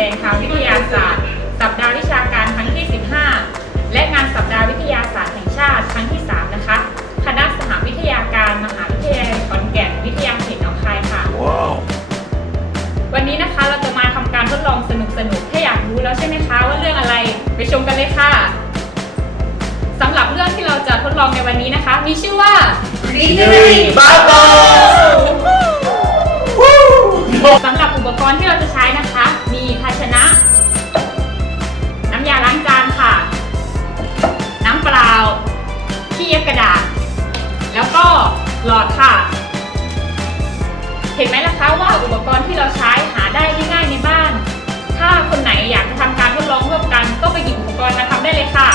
ดงทางวิทยาศาสตร์ สัปดาห์วิชาการครั้งที่ 15 และงานสัปดาห์วิทยาศาสตร์แห่งชาติครั้งที่ 3 นะคะ คณะสหวิทยาการมหาวิทยาลัยขอนแก่นวิทยาเขตหนองคายค่ะ wow. วันนี้นะคะเราจะมาทำการทดลองสนุกๆนุกถ้าอยากรู้แล้วใช่ไหมคะว่าเรื่องอะไรไปชมกันเลยค่ะสำหรับเรื่องที่เราจะทดลองในวันนี้นะคะ มีชื่อว่า Literary Bubble สำหรับอุปกรณ์ที่เราจะใช้นะคะ มีภาชนะ น้ำยาล้างจานค่ะ น้ำเปล่าที่เย็บกระดาษ แล้วก็หลอดค่ะ เห็นไหมล่ะคะว่าอุปกรณ์ที่เราใช้หาได้ง่ายๆในบ้าน ถ้าคนไหนอยากจะทำการทดลองร่วมกัน ก็ไปหยิบอุปกรณ์มาทำได้เลยค่ะ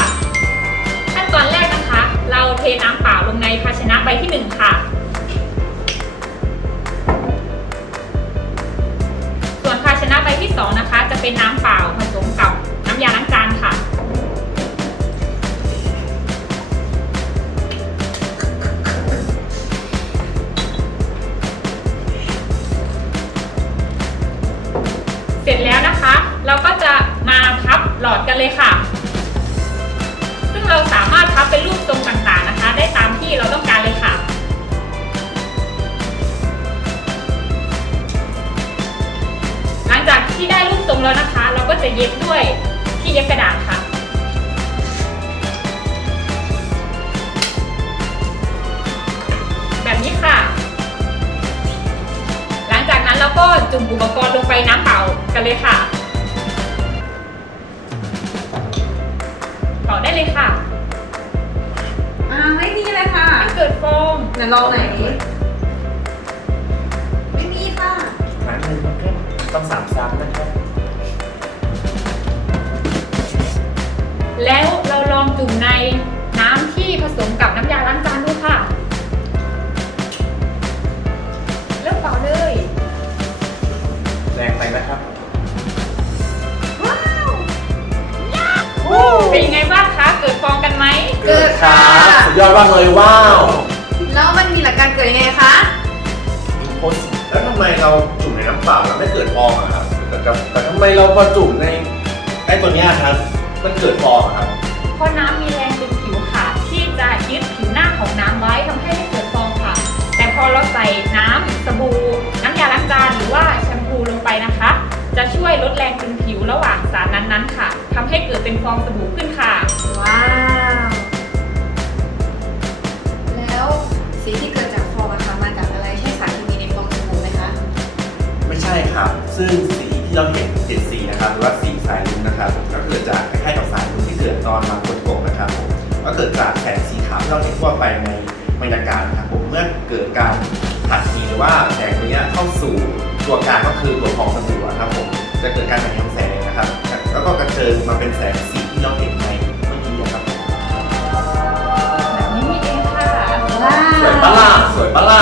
ขั้นตอนแรกนะคะ เราเทน้ำเปล่าลงในภาชนะใบที่หนึ่งค่ะ 2 นะคะ จะเป็นน้ำเปล่าผสมกับน้ำยาล้างจานค่ะ เสร็จแล้วนะคะ เราก็จะมาพับหลอดกันเลยค่ะ ซึ่งเราสามารถพับเป็นรูปทรงต่างๆนะคะ ได้ตามที่เราต้องการเลย แล้วนะคะ เราก็จะเย็บด้วยที่เย็บกระดาษค่ะแบบนี้ค่ะ หลังจากนั้นเราก็จุ่มอุปกรณ์ลงไปน้ำเปล่ากันเลยค่ะต่อได้เลยค่ะอ่าไม่มีเลยค่ะให้เกิดฟองเดี๋ยวลองไหนอยไม่มีค่ะ ครั้งหนึ่งนะครับต้องสามซ้ำนะครับ แล้วเราลองจุ่มในน้ำที่ผสมกับน้ำยาล้างจานดูค่ะ เริ่มเป่าเลย แรงไปนะครับ ว้าวเป็นยังไงบ้างคะ เกิดฟองกันไหม เกิดค่ะ สุดยอดมากเลยว้าวแล้วมันมีหลักการเกิดยังไงคะ แล้วทำไมเราจุ่มในน้ำเปล่าแล้วไม่เกิดฟองอะครับแต่แต่แต่ทำไมเราพอจุ่มในไอ้ตัวเนี้ยครับ มันเกิดฟองอะครับ เพราะน้ำมีแรงดึงผิวค่ะ ที่จะยึดผิวหน้าของน้ำไว้ทำให้ไม่เกิดฟองค่ะ แต่พอเราใส่น้ำสบู่น้ำยาล้างจานหรือว่าแชมพูลงไปนะคะ จะช่วยลดแรงดึงผิวระหว่างสารนั้นๆค่ะทำให้เกิดเป็นฟองสบู่ขึ้นค่ะ ว้าว แล้วสีที่เกิดจากฟองอะคะมาจากอะไรใช่สารเคมีในฟองสบู่ไหมคะ ไม่ใช่ครับ ซึ่งสีที่เราเห็นเจ็ดสีนะครับ หรือว่าสี จากคล้ายๆกับสายลุ้งที่เกิดตอนมาฝนตกนะครับผมก็เกิดจากแสงสีขาวที่เราเห็นทั่วไปในบรรยากาศนะครับผมเมื่อเกิดการผัดทีหรือว่าแสงตัวเนี้ยเข้าสู่ตัวกลางก็คือตัวฟองสบู่อะครับผมจะเกิดการถ่ายทำแสงนะครับ แล้วก็กระเจิงมาเป็นแสงสีที่เราเห็นในเมื่อกี้อะครับผมแบบนี้นี่เองค่ะว้าสวยปะล่ะสวยปะล่ะ